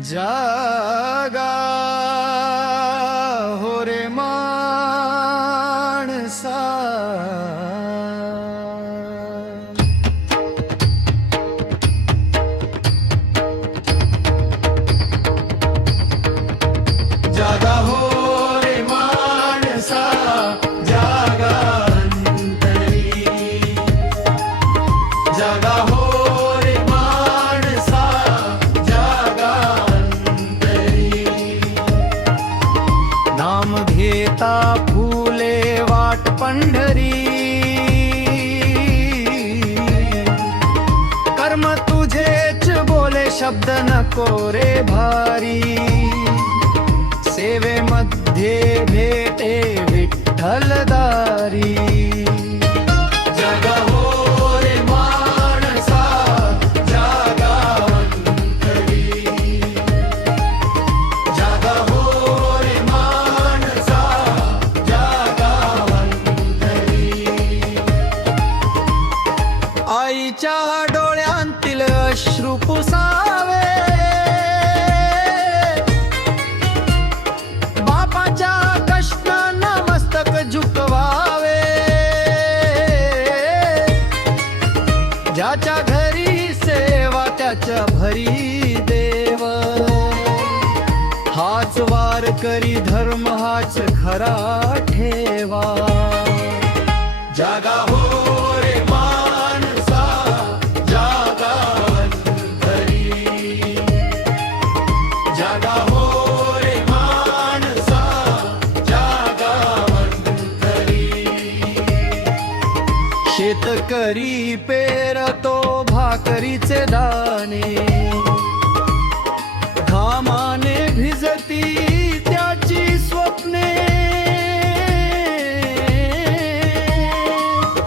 जागा हो रे माणसा, जागा हो रे माणसा, जागा अंतरी, जागा हो रे माणसा, जागा अंतरी. नाम घेता फुले वाट पंढरी, कर्म तुझेच बोले शब्द नको रे भारी. सेवेमध्ये भेटे विठ्ठलदारी. जागा हो रे माणसा, जागा अंतरी, जागा हो रे माणसा, जागा अंतरी. आईच्या डोळ्यांतील अश्रू पुसावे, बापाच्या कष्टांना मस्तक झुकवावे. ज्याच्या घरी सेवा त्याच्या भरी देव, हाच वार करी धर्म हाच खरा ठेवा. जागा हो रे माणसा, जागा अंतरी, जागा हो रे माणसा, जागा अंतरी. शेतकरी पेरतो भाकरीचे दाणे, घामाने भिजती त्याची स्वप्ने.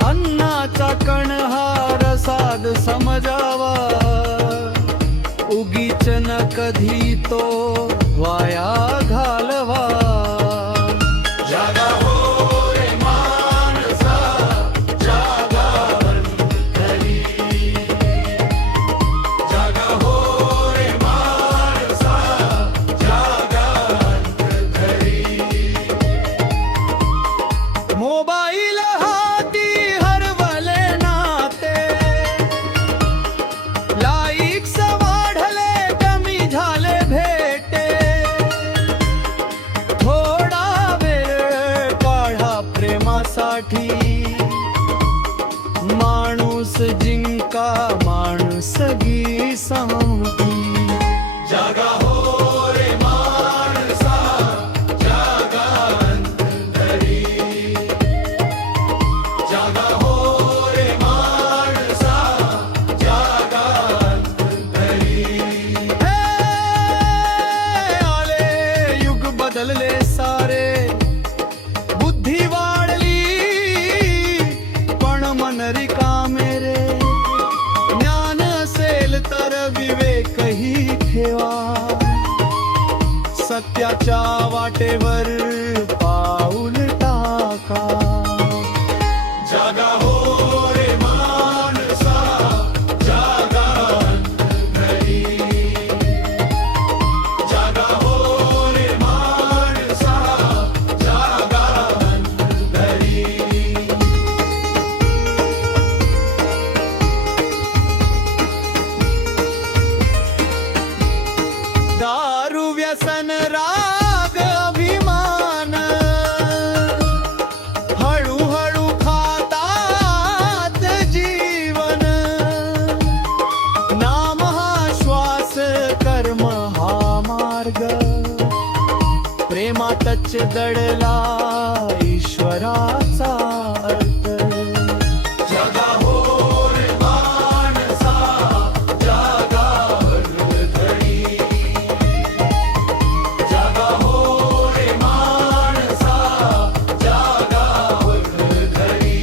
अन्नाचा कण हा रसाद समजावा, उगीच न कधी तो वाया घालवा. जागा हो रे माणसा, जागा अंतरी, जागा हो रे माणसा, जागा अंतरी. मोबाईल हाती हरवले नाते, लाईक्स वाढले कमी झाले भेटे. थोडा वेळ काढा प्रेमासाठी, माणूस जिंका माणसगी संपी. जागा हो रे माणसा, जागा अंतरी, जागा हो रे माणसा, जागा अंतरी. हे आले युग बदलले सारे, बुद्धी वाढली पण मन रिकामे रे. ज्ञान असेल तर विवेकही ठेवा, सत्याच्या वाटेवर पाऊल टाका. जागा हो रे माणसा, जागा अंतरी, जागा हो रे माणसा, जागा अंतरी. दारू व्यसन राग अभिमान, हळूहळू खातात जीवन. नाम हा श्वास, कर्म हा मार्ग, प्रेमातच दडला ईश्वराचा अर्थ. जागा हो रे माणसा, जागा अंतरी, जागा हो रे माणसा, जागा अंतरी.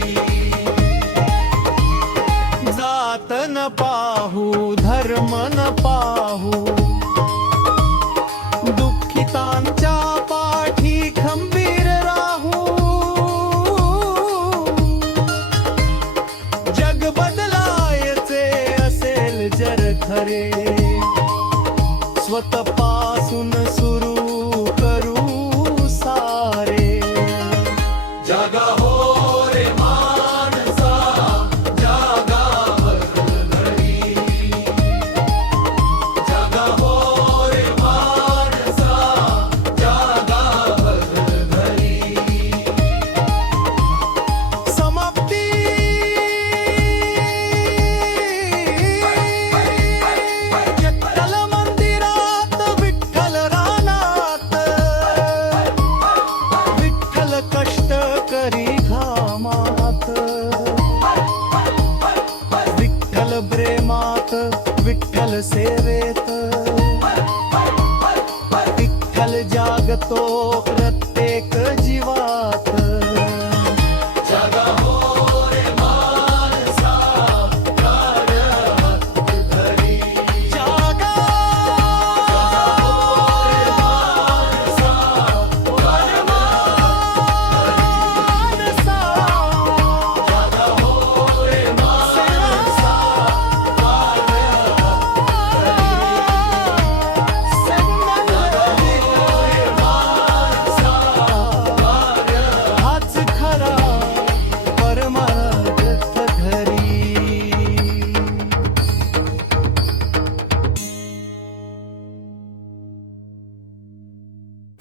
जात न पाहू धर्म न पाहू, दुःखितांच्या पाठी खंबीर राहू. स्वतःपासून सुरू करू सारे. जागा हो रे माणसा, जागावर घरी. जागा हो रे माणसा, जागावर घरी. समाप्ती विठ्ठल मंदिरात, विठ्ठल रानात, विठ्ठल कष्ट करी घामात, विठ्ठल प्रेमात, विठ्ठल सेवेत, विठ्ठल जागतो